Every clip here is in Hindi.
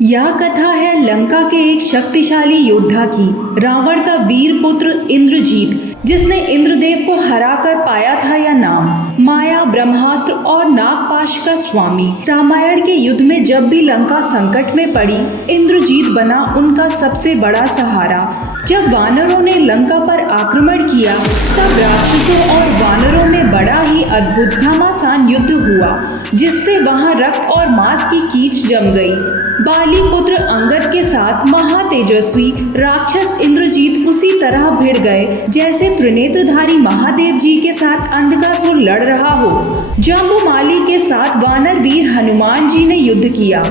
यह कथा है लंका के एक शक्तिशाली योद्धा की, रावण का वीर पुत्र इंद्रजीत, जिसने इंद्रदेव को हराकर पाया था यह नाम। माया, ब्रह्मास्त्र और नागपाश का स्वामी। रामायण के युद्ध में जब भी लंका संकट में पड़ी, इंद्रजीत बना उनका सबसे बड़ा सहारा। जब वानरों ने लंका पर आक्रमण किया, तब राक्षसों और वानरों में बड़ा ही अद्भुत घमासान युद्ध हुआ, जिससे वहां रक्त और मांस की कीच जम गई। बाली पुत्र अंगद के साथ महातेजस्वी राक्षस इंद्रजीत उसी तरह भिड़ गए जैसे त्रिनेत्रधारी महादेव जी के साथ अंधकासुर लड़ रहा हो। जम्बूमाली के साथ वानर वीर हनुमान जी ने युद्ध किया।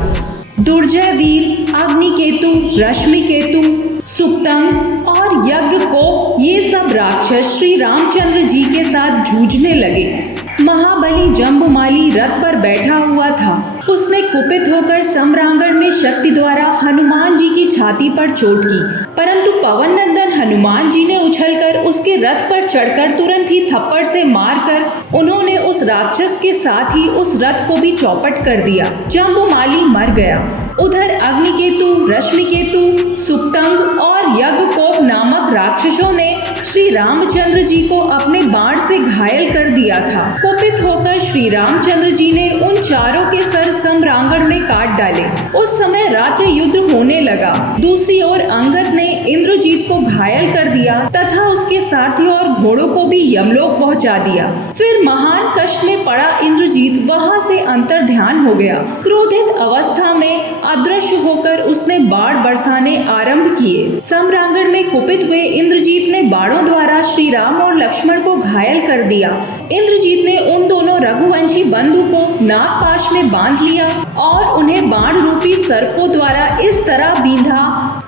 दुर्जय वीर, अग्निकेतु, रश्मिकेतु, सुक्तंग और यज्ञकोप, ये सब राक्षस श्री रामचंद्र जी के साथ जूझने लगे। महाबली जम्बूमाली रथ पर बैठा हुआ था। उसने कुपित होकर सम्रांगण में शक्ति द्वारा हनुमान जी की छाती पर चोट की, परंतु पवन नंदन हनुमान जी ने उछलकर उसके रथ पर चढ़कर तुरंत ही थप्पड़ से मारकर उन्होंने उस राक्षस के साथ ही उस रथ को भी चौपट कर दिया। जम्बूमाली मर गया। उधर अग्निकेतु, रश्मिकेतु, सुक्तंग और यज्ञकोप नामक राक्षसों ने श्री रामचंद्र जी को अपने बाण से घायल कर दिया था। कुपित होकर श्री रामचंद्र जी ने उन चारों के सर सम्रांगण में काट डाले। उस समय रात्रि युद्ध होने लगा। दूसरी ओर अंगद ने इंद्रजीत को घायल कर दिया तथा उसके सारथी और घोड़ों को भी यमलोक पहुंचा दिया। फिर महान कष्ट में पड़ा इंद्रजीत वहां से अंतर्ध्यान हो गया। क्रोधित अवस्था में अदृश्य होकर उसने बाण बरसाने आरंभ किए। सम्रांगण में कुपित हुए इंद्रजीत ने बाणों द्वारा श्री राम और लक्ष्मण को घायल कर दिया। इंद्रजीत ने उन दोनों रघुवंशी बंधु को नागपाश में बांध लिया और उन्हें बाण रूपी सर्पों द्वारा इस तरह बींधा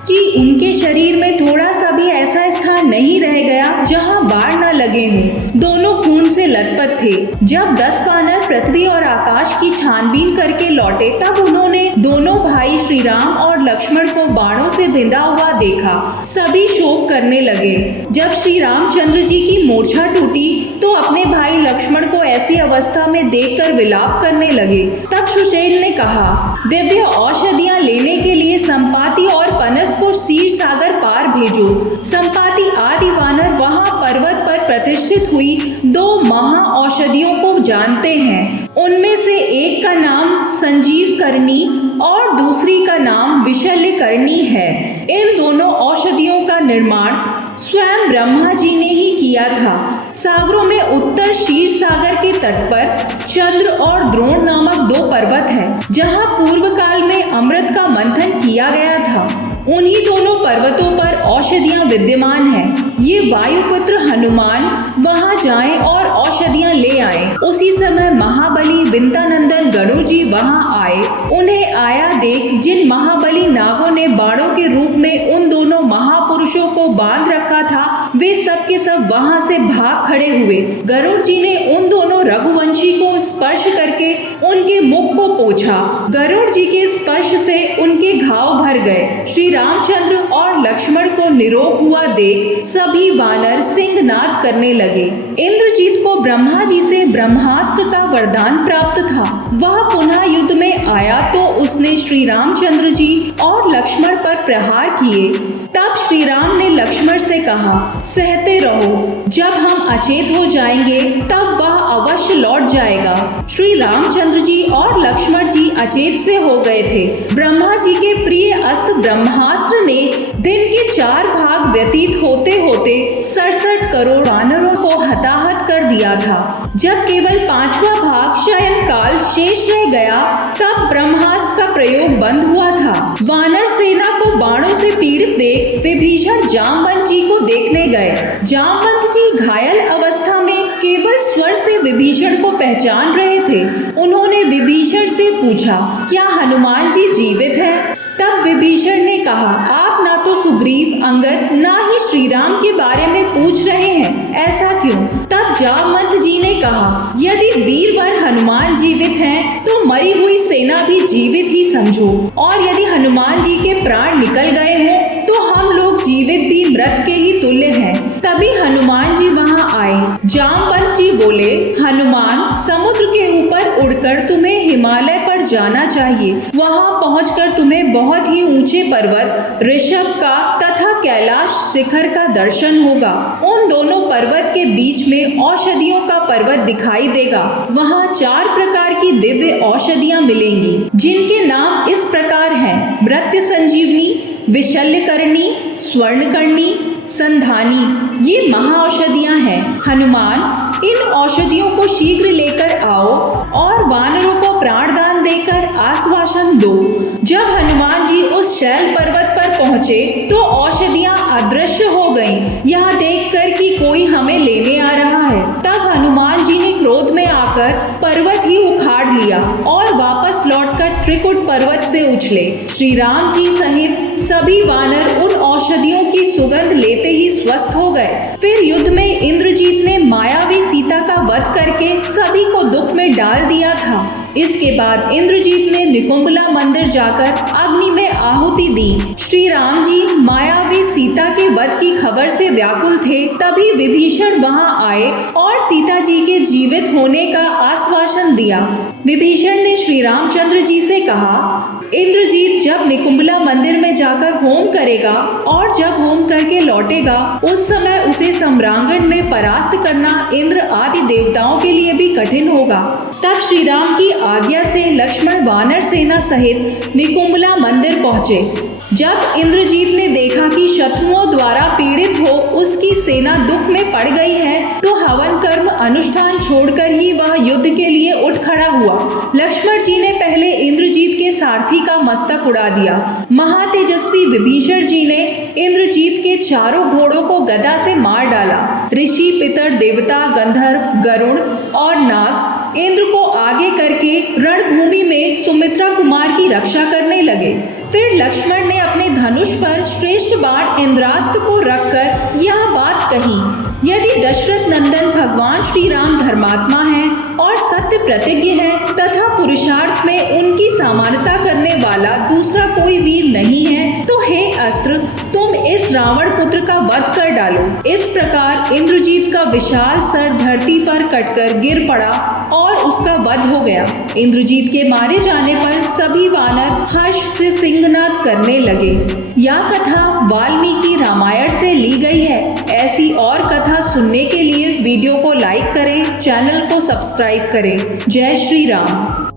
कि उनके शरीर में थोड़ा सा भी ऐसा स्थान नहीं रह गया जहां बाण न लगे हों। दोनों खून से लथपथ थे। जब 10 वानर पृथ्वी और आकाश की छानबीन करके लौटे, तब उन्होंने दोनों भाई श्री राम और लक्ष्मण को बाणों से बिंधा हुआ देखा। सभी शोक करने लगे। जब श्री रामचंद्र जी की मूर्छा टूटी तो अपने भाई लक्ष्मण को ऐसी अवस्था में देखकर विलाप करने लगे। तब सुशेल ने कहा, दिव्य औषधियां लेने के लिए संपाति और पनस को क्षीर सागर पार भेजो। संपाति आदि वानर वहां पर्वत पर प्रतिष्ठित हुई 2 महा औषधियों को जानते हैं। उनमें से एक का नाम संजीव करनी और दूसरी का नाम विशल्य करनी है। इन दोनों औषधियों का निर्माण स्वयं ब्रह्मा जी ने ही किया था। सागरों में उत्तर क्षीर सागर के तट पर चंद्र और द्रोण नामक 2 पर्वत हैं, जहां पूर्व काल में अमृत का मंथन किया गया था। उन्हीं दोनों पर्वतों पर औषधियां विद्यमान हैं। ये वायुपुत्र हनुमान वहां जाएं और औषधियां ले आएं। उसी समय महाबली विंतानंदन गरुड़ जी वहां आए। उन्हें आया देख जिन महाबली नागों ने बाणों के रूप में उन दोनों महापुरुषों को बांध रखा था, वे सब के सब वहां से भाग खड़े हुए। गरुड़ जी ने उन दोनों रघुवंशी को स्पर्श करके उनके मुख को पोंछा। गरुड़ जी के स्पर्श से उनके घाव भर गए। श्री रामचंद्र और लक्ष्मण को निरोग हुआ देख सभी वानर सिंहनाद करने लगे। इंद्रजीत को ब्रह्मा जी से ब्रह्मास्त्र का वरदान प्राप्त था। वह पुनः युद्ध में आया तो उसने श्री रामचंद्र जी और लक्ष्मण पर प्रहार किए। तब श्री राम ने लक्ष्मण से कहा, सहते रहो, जब हम अचेत हो जाएंगे तब वह अवश्य लौट जाएगा। श्री रामचंद्र जी और लक्ष्मण जी अचेत से हो गए थे। ब्रह्मा जी के प्रिय अस्त्र ब्रह्मास्त्र ने दिन के 4 भाग व्यतीत होते होते 67 करोड़ वानरों को हताहत कर दिया था। जब केवल 5वां भाग शयन काल शेष रह गया, तब ब्रह्मास्त्र का प्रयोग बंद हुआ था। वानर सेना को बाणों से पीड़ित देख विभीषण जामवंत जी को देखने गए। जामवंत जी घायल अवस्था में केवल स्वर से विभीषण को पहचान रहे थे। उन्होंने विभीषण से पूछा, क्या हनुमान जी जीवित हैं? तब विभीषण ने कहा, आप ना तो सुग्रीव, अंगद, ना ही श्री राम के बारे में पूछ रहे हैं, ऐसा क्यों? तब जामवंत जी ने कहा, यदि वीरवर हनुमान जीवित हैं तो मरी हुई सेना भी जीवित ही समझो, और यदि हनुमान जी के प्राण निकल गए हों तो हम लोग जीवित भी मृत के ही तुल्य हैं। तभी हनुमान जी वहां आए। जामवंत जी बोले, हनुमान, समुद्र के ऊपर ऊपर उड़कर तुम्हें हिमालय पर जाना चाहिए। वहां पहुंचकर तुम्हें बहुत ही ऊंचे पर्वत ऋषभ का तथा कैलाश शिखर का दर्शन होगा। उन दोनों पर्वत के बीच में औषधियों का पर्वत दिखाई देगा। वहां 4 प्रकार की दिव्य औषधियां मिलेंगी, जिनके नाम इस प्रकार हैं: मृत्यु संजीवनी, विशल्यकरणी, स्वर्णकर्णी, संधानी। ये महाऔषधियां हैं। हनुमान, इन औषधियों को शीघ्र लेकर आओ और वानरों को प्राणदान देकर आश्वासन दो। जब हनुमान जी उस शैल पर्वत पर पहुंचे तो औषधियां अदृश्य हो गईं। यह देखकर कि कोई हमें लेने आ रहा है, तब हनुमान जी ने क्रोध में आकर पर्वत ही उखाड़ लिया और वापस लौटकर त्रिकुट पर्वत से उछले। श्री राम जी सहित सभी वानर उन औषधियों की सुगंध लेते ही स्वस्थ हो गए। फिर युद्ध में इंद्रजीत ने मायावी सीता का वध करके सभी को दुख में डाल दिया था। इसके बाद इंद्रजीत ने निकुंभला मंदिर जाकर अग्नि में आहुति दी। श्री राम जी मायावी सीता के वध की खबर से व्याकुल थे। तभी विभीषण वहां आए और सीता जी के जीवित होने का आश्वासन दिया। विभीषण ने श्री रामचंद्र जी से कहा, इंद्रजीत जब निकुंभला मंदिर में जाकर होम करेगा और जब होम करके लौटेगा, उस समय उसे सम्रांगण में परास्त करना इंद्र आदि देवताओं के लिए भी कठिन होगा। तब श्री राम की आज्ञा से लक्ष्मण वानर सेना सहित निकुंभला मंदिर पहुंचे। जब इंद्रजीत ने देखा कि शत्रुओं द्वारा पीड़ित हो उसकी सेना दुख में पड़ गई है, तो हवन कर्म अनुष्ठान छोड़कर ही वह युद्ध के लिए उठ खड़ा हुआ। लक्ष्मण जी ने पहले इंद्रजीत के सारथी का मस्तक उड़ा दिया। महातेजस्वी विभीषण जी ने इंद्रजीत के चारों घोड़ों को गदा से मार डाला। ऋषि, पितर, देवता, गंधर्व, गरुड़ और नाग इंद्र को आगे करके रणभूमि में सुमित्रा कुमार की रक्षा करने लगे। फिर लक्ष्मण ने अपने धनुष पर श्रेष्ठ बाण इंद्रास्त्र को रखकर यह बात कही, यदि दशरथ नंदन भगवान श्री राम धर्मात्मा हैं और सत्य प्रतिज्ञ है तथा पुरुषार्थ में उनकी समानता करने वाला दूसरा कोई वीर नहीं है, तो हे अस्त्र, तुम इस रावण पुत्र का वध कर डालो। इस प्रकार इंद्रजीत का विशाल सर धरती पर कटकर गिर पड़ा और उसका वध हो गया। इंद्रजीत के मारे जाने पर सभी वानर हर्ष से सिंहनाद करने लगे। यह कथा वाल्मीकि रामायण से ली गई है। ऐसी और कथा सुनने के लिए वीडियो को लाइक करें, चैनल को सब्सक्राइब करें। जय श्री राम।